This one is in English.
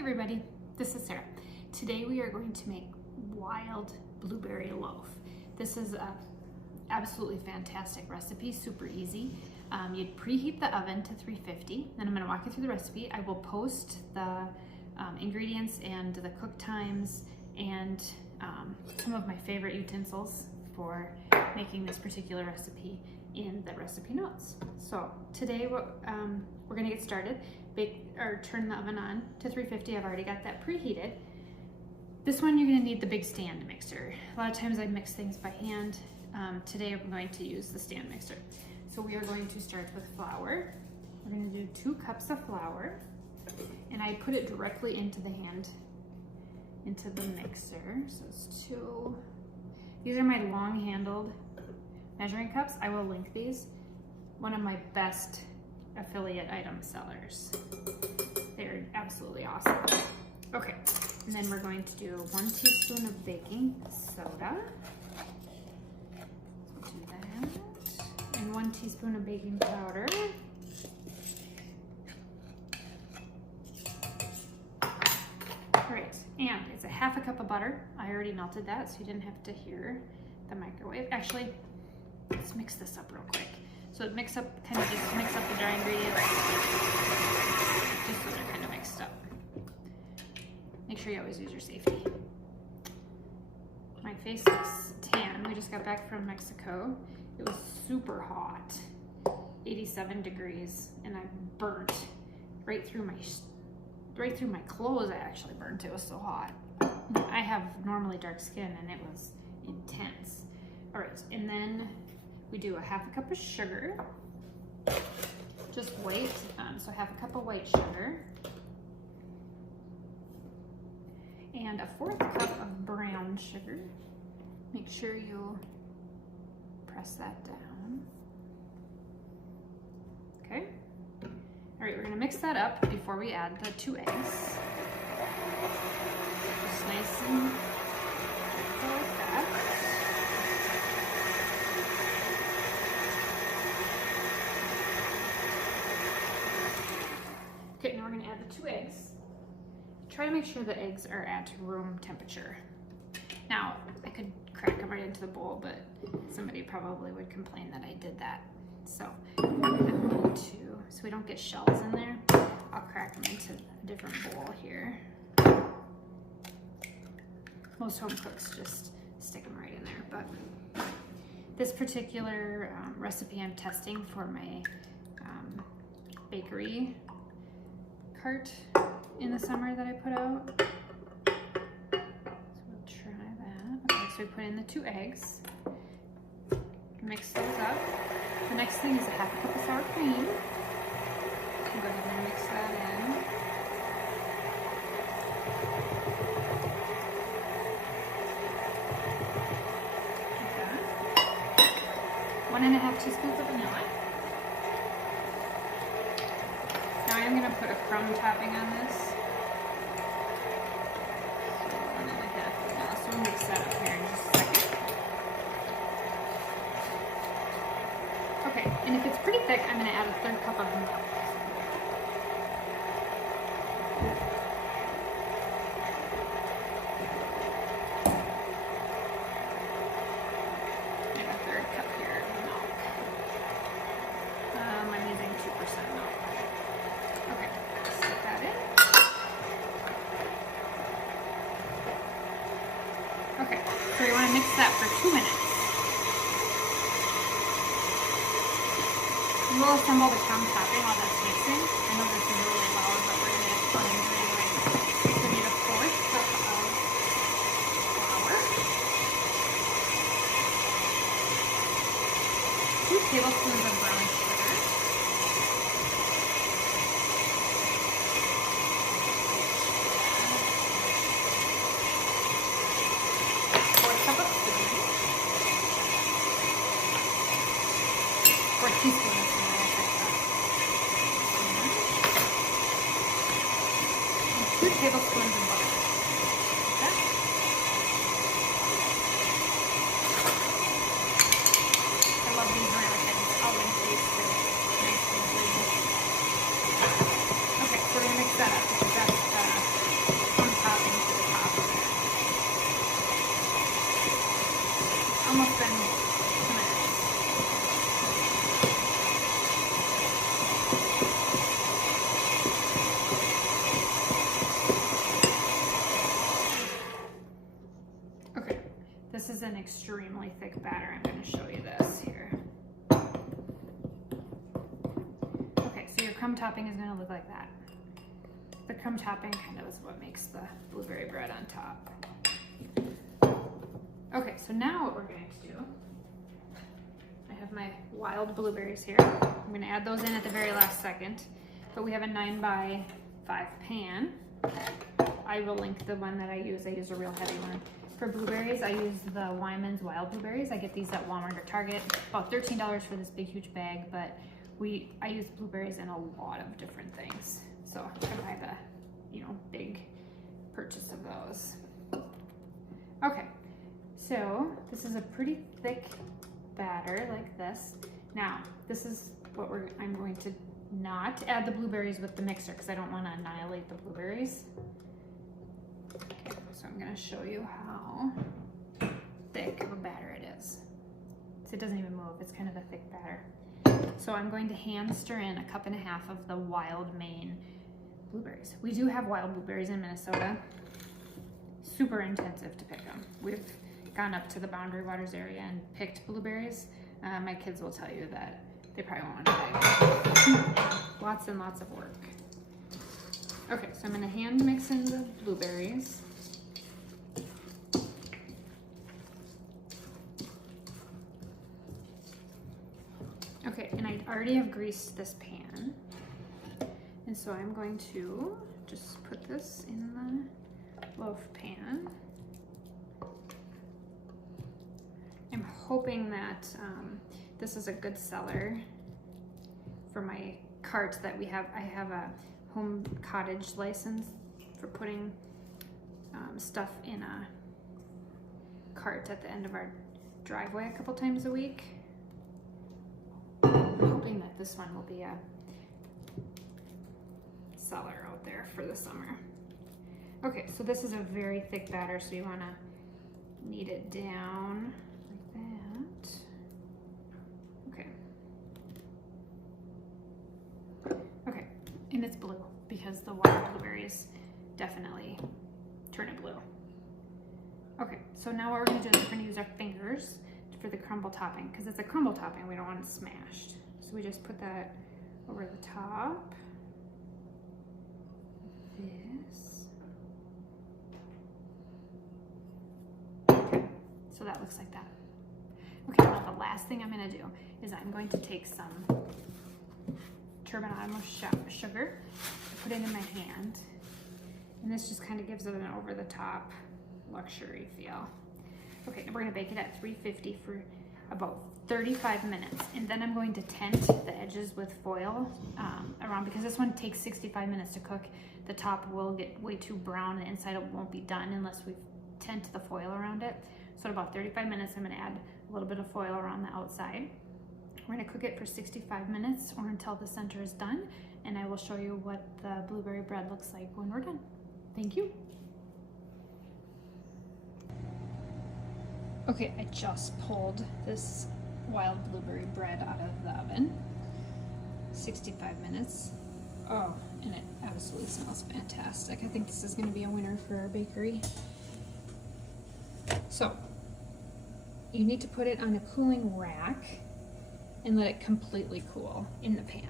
everybody, this is Sarah. Today we are going to make wild blueberry loaf. This is a absolutely fantastic recipe, super easy. You'd preheat the oven to 350, then I'm going to walk you through the recipe. I will post the ingredients and the cook times and some of my favorite utensils for making this particular recipe in the recipe notes. So today we're going to get started. Turn the oven on to 350. I've already got that preheated. This one you're going to need the big stand mixer. A lot of times I mix things by hand. Today I'm going to use the stand mixer. So we are going to start with flour. We're going to do 2 cups of flour, and I put it directly into the mixer. So it's 2. These are my long-handled measuring cups. I will link these. One of my best affiliate item sellers. They're absolutely awesome. Okay, and then we're going to do 1 teaspoon of baking soda. So do that. And 1 teaspoon of baking powder. All right, and it's a 1/2 cup of butter. I already melted that, so you didn't have to hear the microwave. Actually, let's mix this up real quick. So it mix up the dry ingredients, just so they're kind of mixed up. Make sure you always use your safety. My face looks tan. We just got back from Mexico. It was super hot, 87 degrees, and I burnt right through my clothes. I actually burnt. It was so hot. I have normally dark skin, and it was intense. All right, and then we do a 1/2 cup of sugar, just white, so 1/2 cup of white sugar, and a 1/4 cup of brown sugar. Make sure you press that down. Okay. All right, we're gonna mix that up before we add the 2 eggs. Just nice and gentle like that. Okay, now we're going to add the 2 eggs. Try to make sure the eggs are at room temperature. Now, I could crack them right into the bowl, but somebody probably would complain that I did that. So I'm going to, so we don't get shells in there, I'll crack them into a different bowl here. Most home cooks just stick them right in there, but this particular recipe I'm testing for my bakery cart in the summer that I put out. So we'll try that. Okay, so we put in the 2 eggs. Mix those up. The next thing is a 1/2 cup of sour cream. Go ahead and mix that in. Okay. 1½ teaspoons of vanilla. Now I'm going to put a crumb topping on this. So 1½ vanilla. So we'll mix that up here in just a second. Okay, and if it's pretty thick, I'm going to add a 1/3 cup of milk. And a 1/3 cup here of milk. I'm using 2% milk. Okay, stick that in. Okay, so we want to mix that for 2 minutes. We'll assemble the crumb topping while that's mixing. I know this is really loud, but we're going to get fun and doing it. So we need a 1/4 cup of flour, 2 tablespoons of brown sugar, 1/4 cup of food, 4 teaspoons. 2 tablespoons of butter. Okay. I love these around things. I'll link these to nice and green. Okay, so we're going to mix that up because that's extremely thick batter. I'm going to show you this here. Okay, so your crumb topping is going to look like that. The crumb topping kind of is what makes the blueberry bread on top. Okay, so now what we're going to do, I have my wild blueberries here. I'm going to add those in at the very last second, but we have a 9x5 pan. I will link the one that I use. I use a real heavy one. For blueberries, I use the Wyman's wild blueberries. I get these at Walmart or Target. About $13 for this big, huge bag, but I use blueberries in a lot of different things. So I buy the, big purchase of those. Okay, so this is a pretty thick batter like this. Now, this is what I'm going to not add the blueberries with the mixer because I don't want to annihilate the blueberries. Okay, so I'm going to show you how thick of a batter it is. So it doesn't even move, it's kind of a thick batter. So I'm going to hand stir in 1.5 cups of the wild Maine blueberries. We do have wild blueberries in Minnesota. Super intensive to pick them. We've gone up to the Boundary Waters area and picked blueberries. My kids will tell you that they probably won't want to buy them. Lots and lots of work. Okay, so I'm going to hand mix in the blueberries. Okay, and I already have greased this pan. And so I'm going to just put this in the loaf pan. I'm hoping that this is a good seller for my cart that we have. I have a home cottage license for putting stuff in a cart at the end of our driveway a couple times a week. I'm hoping that this one will be a seller out there for the summer. Okay, so this is a very thick batter, so you want to knead it down like that. Okay. Okay, and it's blue because the wild blueberries definitely turn it blue. Okay, so now what we're going to do is we're going to use our fingers for the crumble topping because it's a crumble topping. We don't want it smashed. So we just put that over the top. This. Okay, so that looks like that. Okay, now the last thing I'm going to do is I'm going to take some turbinado sugar, put it in my hand, and this just kind of gives it an over-the-top luxury feel. Okay, and we're going to bake it at 350 for about 35 minutes, and then I'm going to tent the edges with foil around because this one takes 65 minutes to cook. The top will get way too brown and the inside won't be done unless we tent the foil around it. So at about 35 minutes, I'm going to add a little bit of foil around the outside. We're going to cook it for 65 minutes or until the center is done, and I will show you what the blueberry bread looks like when we're done. Thank you. Okay, I just pulled this wild blueberry bread out of the oven. 65 minutes. Oh, and it absolutely smells fantastic. I think this is going to be a winner for our bakery. So, you need to put it on a cooling rack and let it completely cool in the pan.